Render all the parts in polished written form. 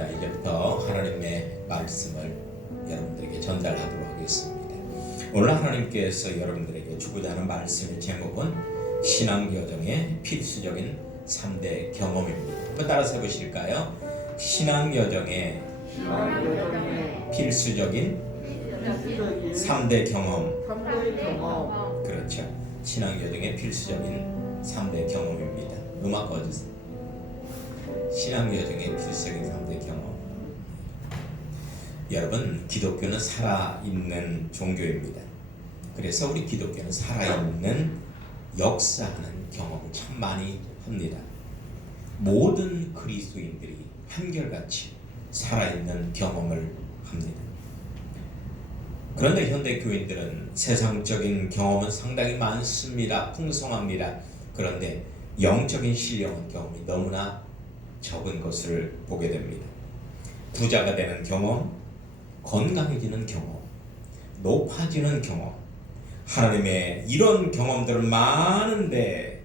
자, 이제부터 하나님의 말씀을 여러분들에게 전달하도록 하겠습니다. 오늘 하나님께서 여러분들에게 주고자 하는 말씀의 제목은 신앙여정의 필수적인 3대 경험입니다. 한번 따라서 해보실까요? 신앙여정의 필수적인 3대 경험. 그렇죠. 신앙여정의 필수적인 3대 경험입니다. 음악 꺼주세요. 신앙여정의 필수적인 3대 경험. 여러분, 기독교는 살아있는 종교입니다. 그래서 우리 기독교는 살아있는 역사하는 경험을 참 많이 합니다. 모든 그리스도인들이 한결같이 살아있는 경험을 합니다. 그런데 현대 교인들은 세상적인 경험은 상당히 많습니다. 풍성합니다. 그런데 영적인 신령한 경험이 너무나 적은 것을 보게 됩니다. 부자가 되는 경험, 건강해지는 경험, 높아지는 경험, 하나님의 이런 경험들은 많은데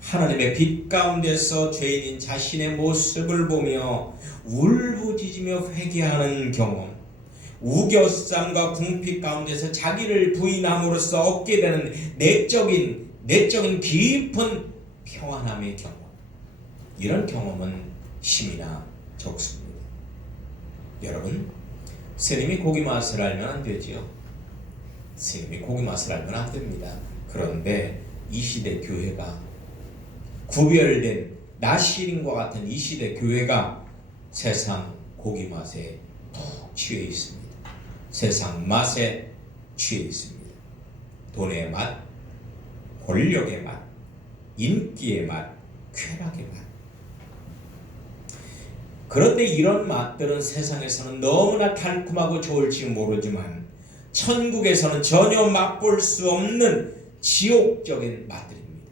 하나님의 빛 가운데서 죄인인 자신의 모습을 보며 울부짖으며 회개하는 경험, 우겨쌈과 궁핍 가운데서 자기를 부인함으로써 얻게 되는 내적인 깊은 평안함의 경험, 이런 경험은 심이나 적습니다. 여러분, 스님이 고기 맛을 알면 안 되지요. 스님이 고기 맛을 알면 안 됩니다. 그런데 이 시대 교회가 구별된 나시린과 같은 이 시대 교회가 세상 고기 맛에 푹 취해 있습니다. 세상 맛에 취해 있습니다. 돈의 맛, 권력의 맛, 인기의 맛, 쾌락의 맛. 그런데 이런 맛들은 세상에서는 너무나 달콤하고 좋을지 모르지만 천국에서는 전혀 맛볼 수 없는 지옥적인 맛들입니다.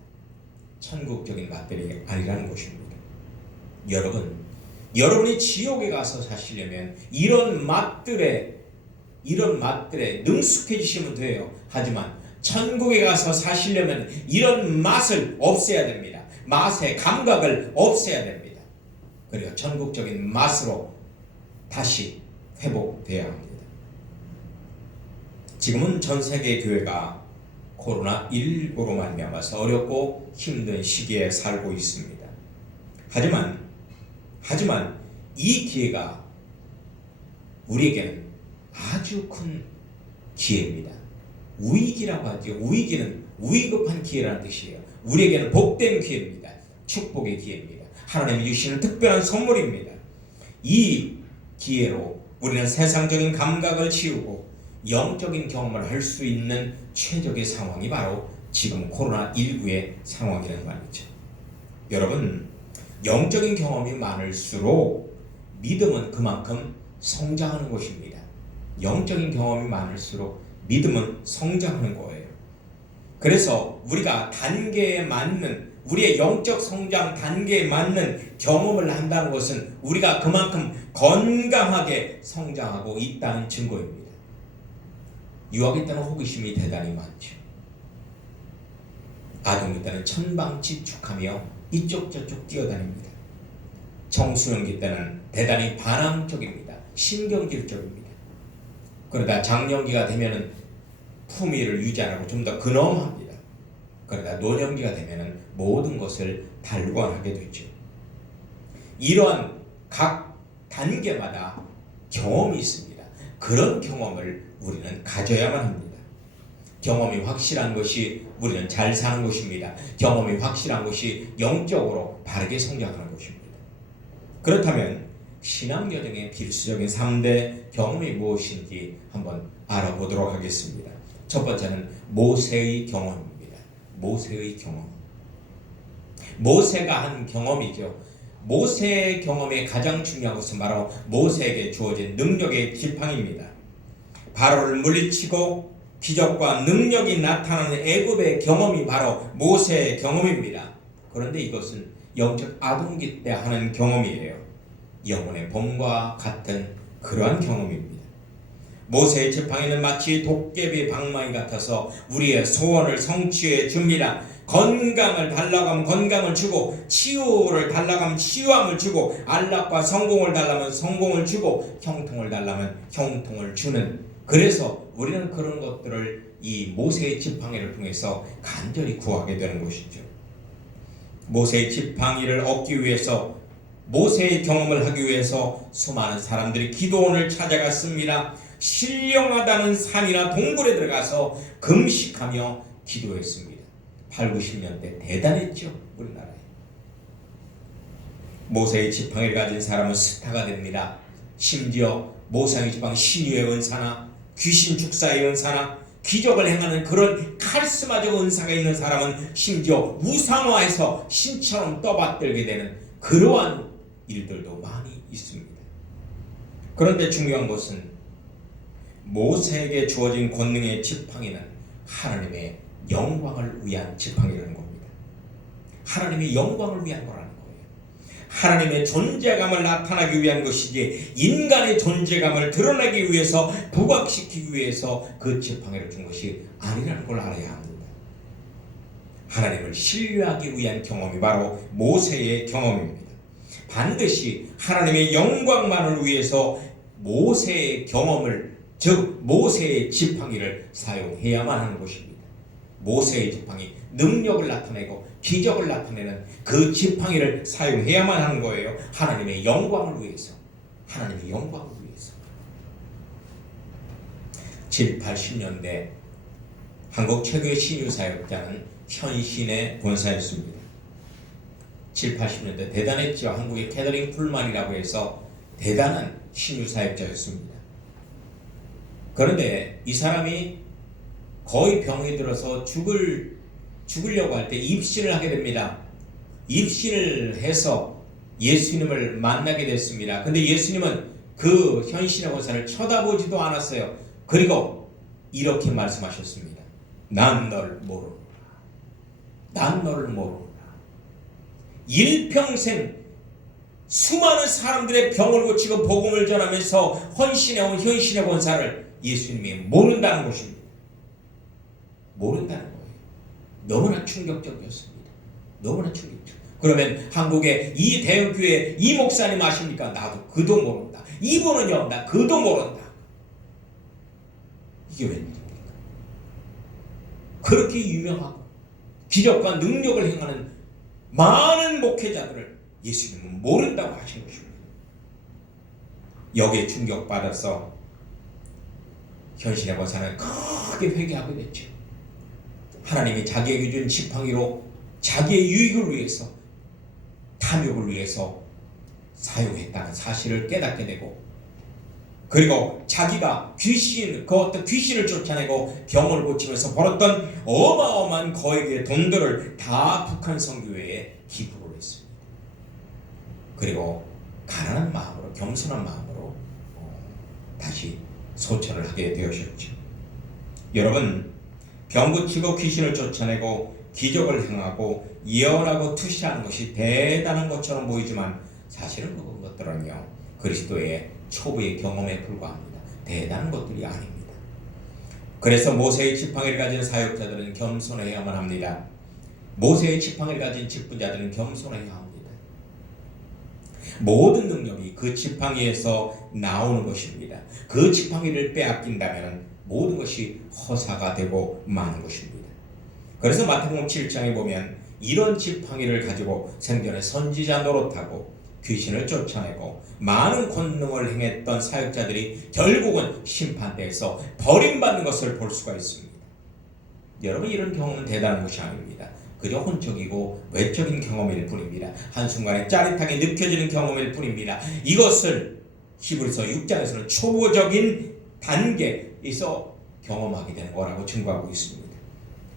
천국적인 맛들이 아니라는 것입니다. 여러분이 지옥에 가서 사시려면 이런 맛들에 능숙해지시면 돼요. 하지만 천국에 가서 사시려면 이런 맛을 없애야 됩니다. 맛의 감각을 없애야 됩니다. 그리고 천국적인 맛으로 다시 회복되어야 합니다. 지금은 전 세계 교회가 코로나19로 말미암아서 어렵고 힘든 시기에 살고 있습니다. 하지만 이 기회가 우리에게는 아주 큰 기회입니다. 위기라고 하죠. 위기는 위급한 기회라는 뜻이에요. 우리에게는 복된 기회입니다. 축복의 기회입니다. 하나님이 주시는 특별한 선물입니다. 이 기회로 우리는 세상적인 감각을 지우고 영적인 경험을 할 수 있는 최적의 상황이 바로 지금 코로나19의 상황이라는 말이죠. 여러분, 영적인 경험이 많을수록 믿음은 그만큼 성장하는 것입니다. 영적인 경험이 많을수록 믿음은 성장하는 거예요. 그래서 우리가 단계에 맞는, 우리의 영적 성장 단계에 맞는 경험을 한다는 것은 우리가 그만큼 건강하게 성장하고 있다는 증거입니다. 유아기 때는 호기심이 대단히 많죠. 아동기 때는 천방지축하며 이쪽 저쪽 뛰어다닙니다. 청소년기 때는 대단히 반항적입니다. 신경질적입니다. 그러다 장년기가 되면은 품위를 유지하고 좀 더 근엄합니다. 그러다 노년기가 되면은 모든 것을 달관하게 되죠. 이러한 각 단계마다 경험이 있습니다. 그런 경험을 우리는 가져야만 합니다. 경험이 확실한 것이 우리는 잘 사는 것입니다. 경험이 확실한 것이 영적으로 바르게 성장하는 것입니다. 그렇다면 신앙여정의 필수적인 3대 경험이 무엇인지 한번 알아보도록 하겠습니다. 첫 번째는 모세의 경험입니다. 모세의 경험. 모세가 한 경험이죠. 모세의 경험의 가장 중요한 것은 바로 모세에게 주어진 능력의 지팡이입니다. 바로를 물리치고 기적과 능력이 나타나는 애굽의 경험이 바로 모세의 경험입니다. 그런데 이것은 영적 아동기 때 하는 경험이에요. 영혼의 봄과 같은 그러한 경험입니다. 모세의 지팡이는 마치 도깨비 방망이 같아서 우리의 소원을 성취해 줍니다. 건강을 달라고 하면 건강을 주고, 치유를 달라고 하면 치유함을 주고, 안락과 성공을 달라면 성공을 주고, 형통을 달라면 형통을 주는, 그래서 우리는 그런 것들을 이 모세의 지팡이를 통해서 간절히 구하게 되는 것이죠. 모세의 지팡이를 얻기 위해서, 모세의 경험을 하기 위해서 수많은 사람들이 기도원을 찾아갔습니다. 신령하다는 산이나 동굴에 들어가서 금식하며 기도했습니다. 8, 90년대 대단했죠, 우리나라에. 모세의 지팡이를 가진 사람은 스타가 됩니다. 심지어 모세의 지팡이 신유의 은사나 귀신 축사의 은사나 기적을 행하는 그런 카리스마적 은사가 있는 사람은 심지어 우상화해서 신처럼 떠받들게 되는 그러한 일들도 많이 있습니다. 그런데 중요한 것은 모세에게 주어진 권능의 지팡이는 하나님의 영광을 위한 지팡이라는 겁니다. 하나님의 영광을 위한 거라는 거예요. 하나님의 존재감을 나타나기 위한 것이지 인간의 존재감을 드러내기 위해서, 부각시키기 위해서 그 지팡이를 준 것이 아니라는 걸 알아야 합니다. 하나님을 신뢰하기 위한 경험이 바로 모세의 경험입니다. 반드시 하나님의 영광만을 위해서 모세의 경험을, 즉 모세의 지팡이를 사용해야만 하는 것입니다. 모세의 지팡이, 능력을 나타내고 기적을 나타내는 그 지팡이를 사용해야만 하는 거예요. 하나님의 영광을 위해서, 하나님의 영광을 위해서. 7, 80년대 한국 최고의 신유사역자는 현신의 권사였습니다. 7, 80년대 대단했죠. 한국의 캐더링 풀만이라고 해서 대단한 신유사역자였습니다. 그런데 이 사람이 거의 병이 들어서 죽으려고 할 때 입신을 하게 됩니다. 입신을 해서 예수님을 만나게 됐습니다. 근데 예수님은 그 현신의 권사를 쳐다보지도 않았어요. 그리고 이렇게 말씀하셨습니다. 난 너를 모르노라. 난 너를 모르노라. 일평생 수많은 사람들의 병을 고치고 복음을 전하면서 헌신해온 현신의 권사를 예수님이 모른다는 것입니다. 모른다는 거예요. 너무나 충격적이었습니다. 너무나 충격적. 그러면 한국의 이 대형교회 이 목사님 아십니까? 나도 그도 모른다. 이분은요, 나 그도 모른다. 이게 웬일입니까? 그렇게 유명하고 기적과 능력을 행하는 많은 목회자들을 예수님은 모른다고 하신 것입니다. 여기에 충격받아서 현신의 권사는 크게 회개하게 됐죠. 하나님이 자기에게 준 지팡이로 자기의 유익을 위해서, 탐욕을 위해서 사용했다는 사실을 깨닫게 되고, 그리고 자기가 그 어떤 귀신을 쫓아내고 병을 고치면서 벌었던 어마어마한 거액의 돈들을 다 북한 선교회에 기부를 했습니다. 그리고 가난한 마음으로, 겸손한 마음으로 다시 소천을 하게 되셨죠. 여러분, 병 고치고 귀신을 쫓아내고 기적을 행하고 예언하고 투시하는 것이 대단한 것처럼 보이지만 사실은 그런 것들은요, 그리스도의 초보의 경험에 불과합니다. 대단한 것들이 아닙니다. 그래서 모세의 지팡이를 가진 사역자들은 겸손해야만 합니다. 모세의 지팡이를 가진 직분자들은 겸손해야 합니다. 모든 능력이 그 지팡이에서 나오는 것입니다. 그 지팡이를 빼앗긴다면 모든 것이 허사가 되고 마는 것입니다. 그래서 마태복음 7장에 보면 이런 지팡이를 가지고 생전에 선지자 노릇하고 귀신을 쫓아내고 많은 권능을 행했던 사역자들이 결국은 심판대에서 버림받는 것을 볼 수가 있습니다. 여러분, 이런 경험은 대단한 것이 아닙니다. 그저 혼적이고 외적인 경험일 뿐입니다. 한순간에 짜릿하게 느껴지는 경험일 뿐입니다. 이것을 히브리서 6장에서는 초보적인 단계에서 경험하게 되는 거라고 증거하고 있습니다.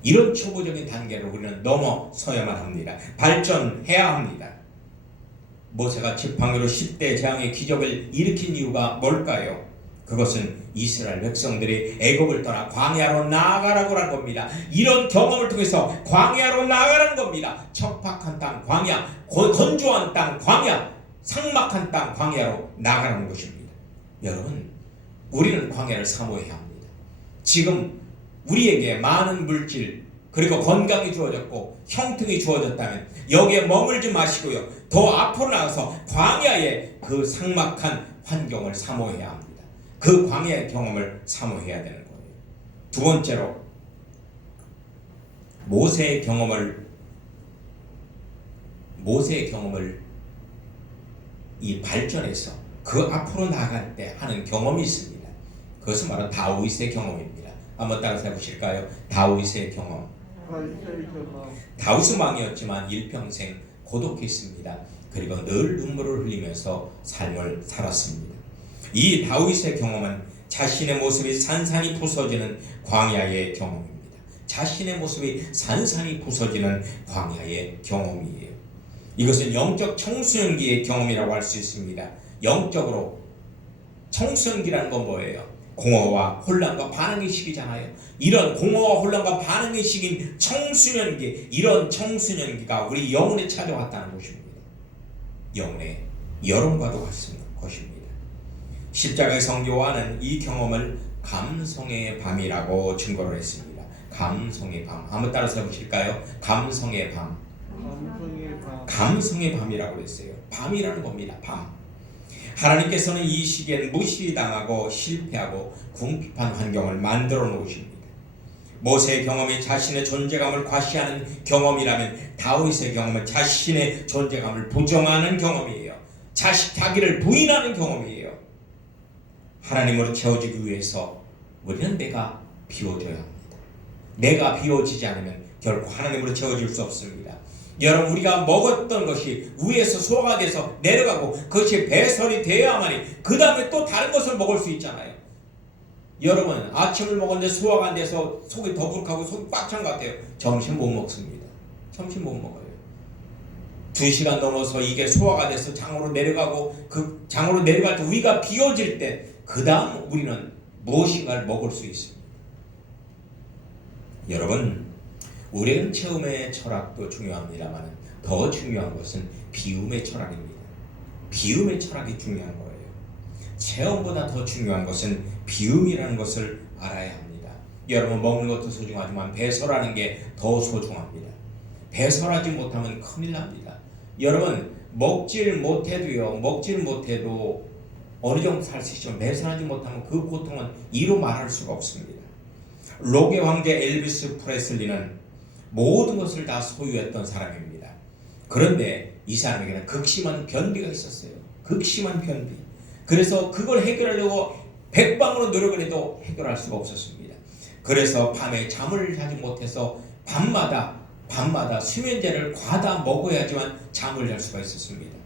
이런 초보적인 단계를 우리는 넘어서야만 합니다. 발전해야 합니다. 모세가 지팡이로 10대 재앙의 기적을 일으킨 이유가 뭘까요? 그것은 이스라엘 백성들이 애굽을 떠나 광야로 나아가라고 한 겁니다. 이런 경험을 통해서 광야로 나아가는 겁니다. 척박한 땅 광야, 건조한 땅 광야, 삭막한 땅 광야로 나아가는 것입니다. 여러분, 우리는 광야를 사모해야 합니다. 지금 우리에게 많은 물질, 그리고 건강이 주어졌고 형통이 주어졌다면 여기에 머물지 마시고요. 더 앞으로 나가서 광야의 그 삭막한 환경을 사모해야 합니다. 그 광야의 경험을 사모해야 되는 거예요. 두 번째로 모세의 경험을 이 발전해서 그 앞으로 나갈 때 하는 경험이 있습니다. 그것은 바로 다윗의 경험입니다. 한번 따라서 해보실까요? 다윗의 경험. 다윗은 왕이었지만 일평생 고독했습니다. 그리고 늘 눈물을 흘리면서 삶을 살았습니다. 이 다윗의 경험은 자신의 모습이 산산이 부서지는 광야의 경험입니다. 자신의 모습이 산산이 부서지는 광야의 경험이에요. 이것은 영적 청소년기의 경험이라고 할 수 있습니다. 영적으로 청소년기라는 건 뭐예요? 공허와 혼란과 반응의 시기잖아요. 이런 공허와 혼란과 반응의 시기인 청소년기, 이런 청소년기가 우리 영혼에 찾아왔다는 것입니다. 영혼의 여름과도 같은 것입니다. 십자가의 성도 요한은 이 경험을 감성의 밤이라고 증거를 했습니다. 감성의 밤. 한번 따라서 해보실까요? 감성의 밤. 감성의 밤이라고 했어요. 밤이라는 겁니다. 밤. 하나님께서는 이 시기엔 무시당하고 실패하고 궁핍한 환경을 만들어 놓으십니다. 모세의 경험이 자신의 존재감을 과시하는 경험이라면 다윗의 경험은 자신의 존재감을 부정하는 경험이에요. 자기를 부인하는 경험이에요. 하나님으로 채워지기 위해서 우리는 내가 비워져야 합니다. 내가 비워지지 않으면 결코 하나님으로 채워질 수 없습니다. 여러분, 우리가 먹었던 것이 위에서 소화가 돼서 내려가고 그것이 배설이 되어야만이 그 다음에 또 다른 것을 먹을 수 있잖아요. 여러분, 아침을 먹었는데 소화가 안 돼서 속이 더부룩하고 속이 꽉 찬 것 같아요. 점심 못 먹습니다. 점심 못 먹어요. 2시간 넘어서 이게 소화가 돼서 장으로 내려가고 그 장으로 내려갈 때 위가 비워질 때 그 다음 우리는 무엇인가를 먹을 수 있습니다. 여러분, 우리는 체험의 철학도 중요합니다만 더 중요한 것은 비움의 철학입니다. 비움의 철학이 중요한 거예요. 체험보다 더 중요한 것은 비움이라는 것을 알아야 합니다. 여러분, 먹는 것도 소중하지만 배설하는 게 더 소중합니다. 배설하지 못하면 큰일 납니다. 여러분, 먹질 못해도 어느 정도 살 수 있지만 배설하지 못하면 그 고통은 이루 말할 수가 없습니다. 록의 황제 엘비스 프레슬리는 모든 것을 다 소유했던 사람입니다. 그런데 이 사람에게는 극심한 변비가 있었어요. 극심한 변비. 그래서 그걸 해결하려고 백방으로 노력을 해도 해결할 수가 없었습니다. 그래서 밤에 잠을 자지 못해서 밤마다 수면제를 과다 먹어야지만 잠을 잘 수가 있었습니다.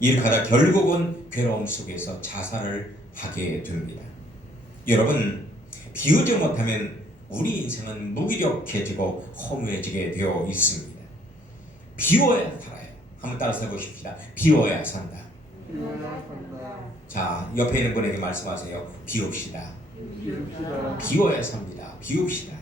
이렇게 하다 결국은 괴로움 속에서 자살을 하게 됩니다. 여러분, 비우지 못하면 우리 인생은 무기력해지고 허무해지게 되어 있습니다. 비워야 살아요. 한번 따라서 해보십시다. 비워야 산다. 자, 옆에 있는 분에게 말씀하세요. 비웁시다. 비워야 삽니다. 비웁시다.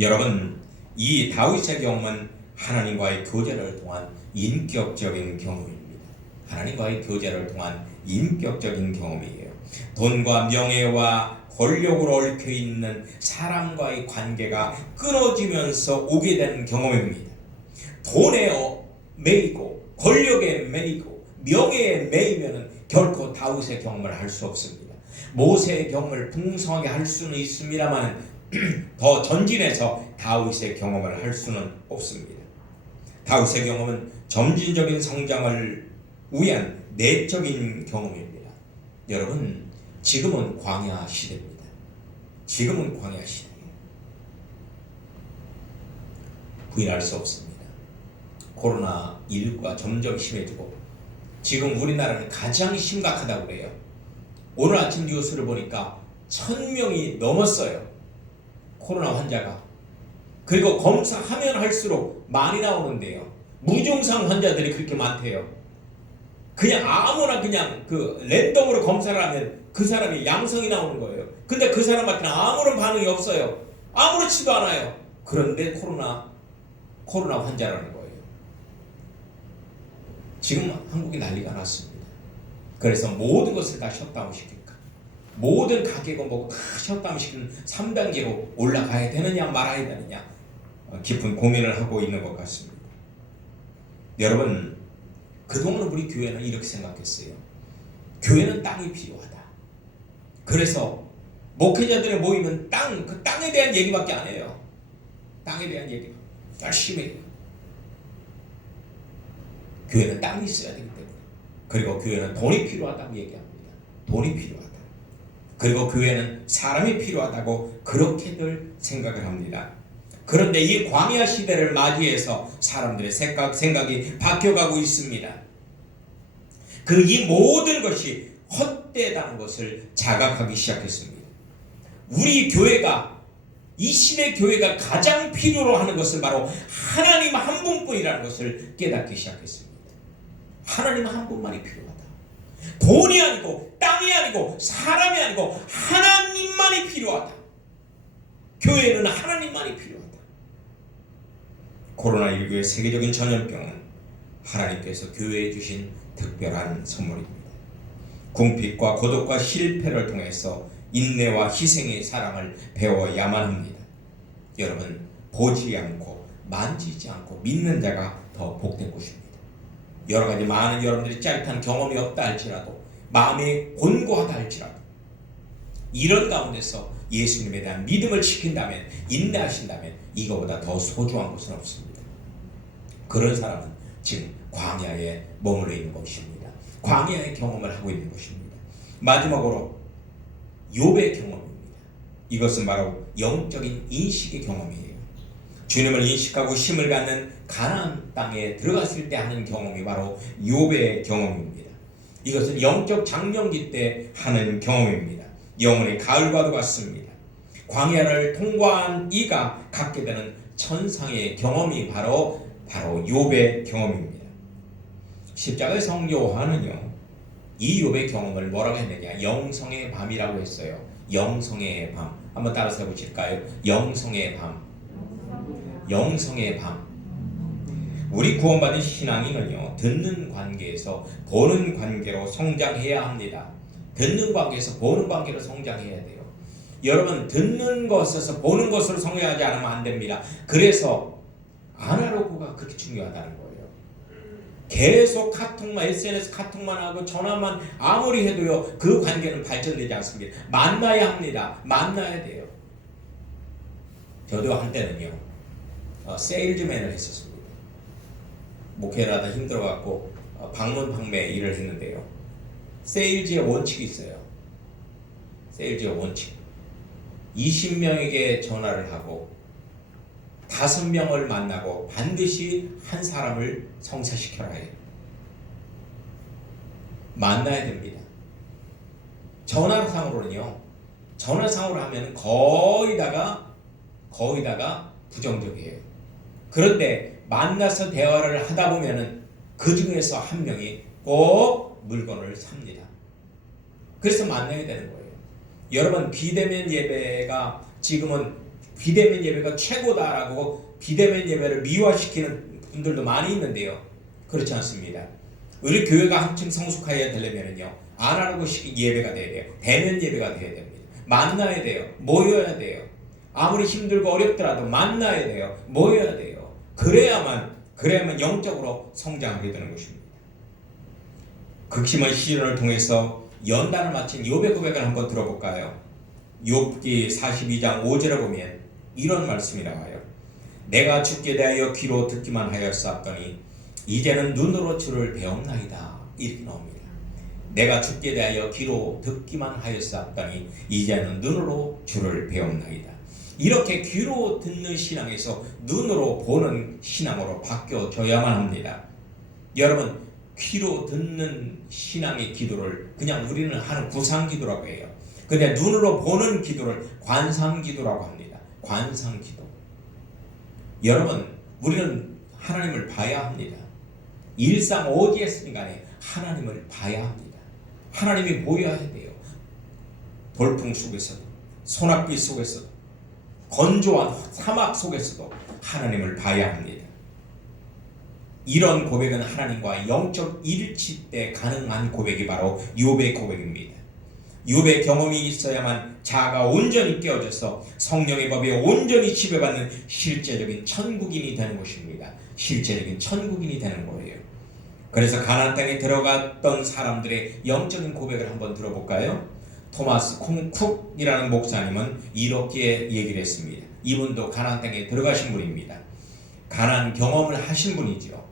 여러분, 이 다윗의 경험은 하나님과의 교제를 통한 인격적인 경험입니다. 하나님과의 교제를 통한 인격적인 경험이에요. 돈과 명예와 권력으로 얽혀있는 사람과의 관계가 끊어지면서 오게 되는 경험입니다. 돈에 매이고 권력에 매이고 명예에 매이면 결코 다윗의 경험을 할 수 없습니다. 모세의 경험을 풍성하게 할 수는 있습니다만 더 전진해서 다윗의 경험을 할 수는 없습니다. 다윗의 경험은 점진적인 성장을 위한 내적인 경험입니다. 여러분, 지금은 광야 시대입니다. 지금은 광야 시대예요. 부인할 수 없습니다. 코로나19가 점점 심해지고 지금 우리나라는 가장 심각하다고 그래요. 오늘 아침 뉴스를 보니까 1000명이 넘었어요. 코로나 환자가. 그리고 검사하면 할수록 많이 나오는데요. 무증상 환자들이 그렇게 많대요. 그냥 아무나 그냥 그 랜덤으로 검사를 하면 그 사람이 양성이 나오는 거예요. 근데 그 사람한테는 아무런 반응이 없어요. 아무렇지도 않아요. 그런데 코로나 환자라는 거예요. 지금 한국이 난리가 났습니다. 그래서 모든 것을 다 셧다운 시킬까? 모든 가게가 뭐 셧다운시키는 3단계로 올라가야 되느냐 말아야 되느냐 깊은 고민을 하고 있는 것 같습니다. 여러분, 그동안 우리 교회는 이렇게 생각했어요. 교회는 땅이 필요하다. 그래서 목회자들의 모임은 그 땅에 대한 얘기밖에 안 해요. 땅에 대한 얘기 열심히 해요. 교회는 땅이 있어야 되기 때문에. 그리고 교회는 돈이 필요하다고 얘기합니다. 돈이 필요하다. 그리고 교회는 사람이 필요하다고 그렇게들 생각을 합니다. 그런데 이 광야 시대를 맞이해서 사람들의 생각이 바뀌어가고 있습니다. 이 모든 것이 헛되다는 것을 자각하기 시작했습니다. 우리 교회가, 이 시대 교회가 가장 필요로 하는 것은 바로 하나님 한 분뿐이라는 것을 깨닫기 시작했습니다. 하나님 한 분만이 필요하다. 돈이 아니고 땅이 아니고 사람이 아니고 하나님만이 필요하다. 교회는 하나님만이 필요하다. 코로나19의 세계적인 전염병은 하나님께서 교회에 주신 특별한 선물입니다. 궁핍과 고독과 실패를 통해서 인내와 희생의 사랑을 배워야만 합니다. 여러분, 보지 않고 만지지 않고 믿는 자가 더 복된 것입니다. 여러 가지 많은 여러분들이 짜릿한 경험이 없다 할지라도, 마음이 곤고하다 할지라도, 이런 가운데서 예수님에 대한 믿음을 지킨다면, 인내하신다면 이거보다 더 소중한 것은 없습니다. 그런 사람은 지금 광야에 머물러 있는 것입니다. 광야의 경험을 하고 있는 것입니다. 마지막으로 욥의 경험입니다. 이것은 바로 영적인 인식의 경험이에요. 주님을 인식하고 힘을 갖는 가나안 땅에 들어갔을 때 하는 경험이 바로 욥의 경험입니다. 이것은 영적 장년기 때 하는 경험입니다. 영혼의 가을과도 같습니다. 광야를 통과한 이가 갖게 되는 천상의 경험이 바로 욥의 경험입니다. 십자가의 성 요한은요, 이 욥의 경험을 뭐라고 했느냐, 영성의 밤이라고 했어요. 영성의 밤. 한번 따라서 해보실까요? 영성의 밤. 영성의 밤. 우리 구원받은 신앙인은요, 듣는 관계에서 보는 관계로 성장해야 합니다. 듣는 관계에서 보는 관계로 성장해야 돼요. 여러분, 듣는 것에서 보는 것으로 성장하지 않으면 안 됩니다. 그래서 아날로그가 그렇게 중요하다는 거예요. 계속 카톡만, SNS 카톡만 하고 전화만 아무리 해도요, 그 관계는 발전되지 않습니다. 만나야 합니다. 만나야 돼요. 저도 한때는요, 세일즈맨을 했었습니다. 목회를 하다 힘들어갖고 방문 판매 일을 했는데요, 세일즈의 원칙이 있어요. 세일즈의 원칙. 20명에게 전화를 하고 5명을 만나고 반드시 한 사람을 성사시켜라 해요. 만나야 됩니다. 전화상으로는요, 전화상으로 하면 거의 다가 부정적이에요. 그런데 만나서 대화를 하다 보면은 그 중에서 한 명이 꼭 물건을 삽니다. 그래서 만나야 되는 거예요. 여러분, 비대면 예배가 지금은 비대면 예배가 최고다라고 비대면 예배를 미화시키는 분들도 많이 있는데요, 그렇지 않습니다. 우리 교회가 한층 성숙해야 되려면요, 아날로그식 예배가 돼야 돼요. 대면 예배가 돼야 됩니다. 만나야 돼요. 모여야 돼요. 아무리 힘들고 어렵더라도 만나야 돼요. 모여야 돼요. 그래야만 영적으로 성장하게 되는 것입니다. 극심한 시련을 통해서 연단을 마친 욥의 고백을 한번 들어볼까요? 욥기 42장 5절에 보면 이런 말씀이 나와요. 내가 주께 대하여 귀로 듣기만 하였사오니 이제는 눈으로 주를 배웠나이다. 이렇게 나옵니다. 내가 주께 대하여 귀로 듣기만 하였사오니 이제는 눈으로 주를 배웠나이다. 이렇게 귀로 듣는 신앙에서 눈으로 보는 신앙으로 바뀌어져야만 합니다. 여러분, 귀로 듣는 신앙의 기도를 그냥 우리는 하는 구상기도라고 해요. 근데 눈으로 보는 기도를 관상기도라고 합니다. 관상기도. 여러분, 우리는 하나님을 봐야 합니다. 일상 어디에서든 간에 하나님을 봐야 합니다. 하나님이 보여야 돼요. 돌풍 속에서도, 소낙비 속에서도, 건조한 사막 속에서도 하나님을 봐야 합니다. 이런 고백은 하나님과 영적 일치 때 가능한 고백이 바로 욥의 고백입니다. 욥의 경험이 있어야만 자아가 온전히 깨어져서 성령의 법에 온전히 지배받는 실제적인 천국인이 되는 것입니다. 실제적인 천국인이 되는 거예요. 그래서 가나안 땅에 들어갔던 사람들의 영적인 고백을 한번 들어볼까요? 토마스 콩쿡이라는 목사님은 이렇게 얘기를 했습니다. 이분도 가나안 땅에 들어가신 분입니다. 가나안 경험을 하신 분이죠.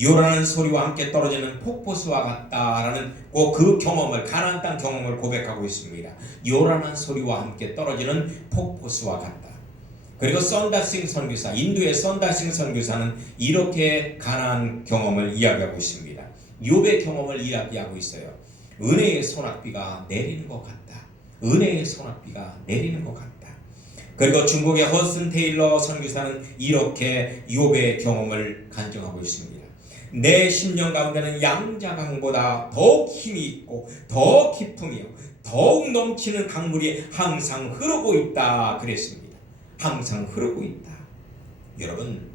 요라는 소리와 함께 떨어지는 폭포수와 같다라는 그 경험을, 가나안 땅 경험을 고백하고 있습니다. 요라는 소리와 함께 떨어지는 폭포수와 같다. 그리고 썬다싱 선교사, 인도의 썬다싱 선교사는 이렇게 가나안 경험을 이야기하고 있습니다. 욥의 경험을 이야기하고 있어요. 은혜의 소낙비가 내리는 것 같다. 은혜의 소낙비가 내리는 것 같다. 그리고 중국의 허슨 테일러 선교사는 이렇게 욥의 경험을 간증하고 있습니다. 내 심령 가운데는 양자강보다 더욱 힘이 있고 더 깊으며 더욱 넘치는 강물이 항상 흐르고 있다 그랬습니다. 항상 흐르고 있다. 여러분,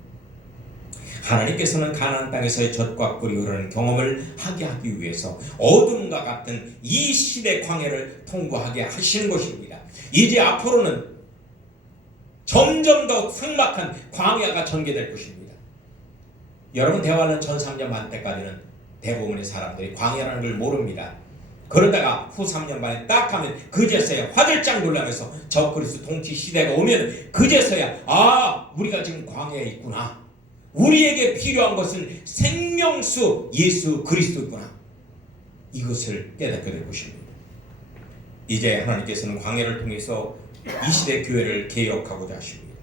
하나님께서는 가나안 땅에서의 젖과 꿀이 흐르는 경험을 하기 위해서 어둠과 같은 이 시대 광야를 통과하게 하시는 것입니다. 이제 앞으로는 점점 더 삭막한 광야가 전개될 것입니다. 여러분, 대화는 1300년 반 때까지는 대부분의 사람들이 광야라는 걸 모릅니다. 그러다가 후 3년 반에 딱 하면 그제서야 화들짝 놀라면서 적그리스도 통치 시대가 오면 그제서야 우리가 지금 광야에 있구나. 우리에게 필요한 것은 생명수 예수 그리스도구나. 이것을 깨닫게 될 것입니다. 이제 하나님께서는 광야를 통해서 이 시대 교회를 개혁하고자 하십니다.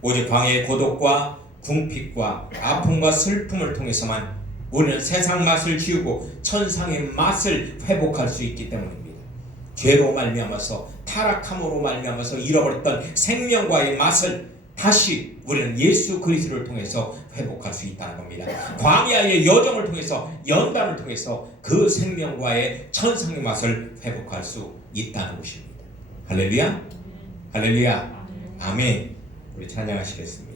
오직 광야의 고독과 궁핍과 아픔과 슬픔을 통해서만 우리는 세상 맛을 지우고 천상의 맛을 회복할 수 있기 때문입니다. 죄로 말미암아서, 타락함으로 말미암아서 잃어버렸던 생명과의 맛을 다시 우리는 예수 그리스도를 통해서 회복할 수 있다는 겁니다. 광야의 여정을 통해서, 연단을 통해서 그 생명과의 천상의 맛을 회복할 수 있다는 것입니다. 할렐루야, 할렐루야, 아멘. 우리 찬양하시겠습니다.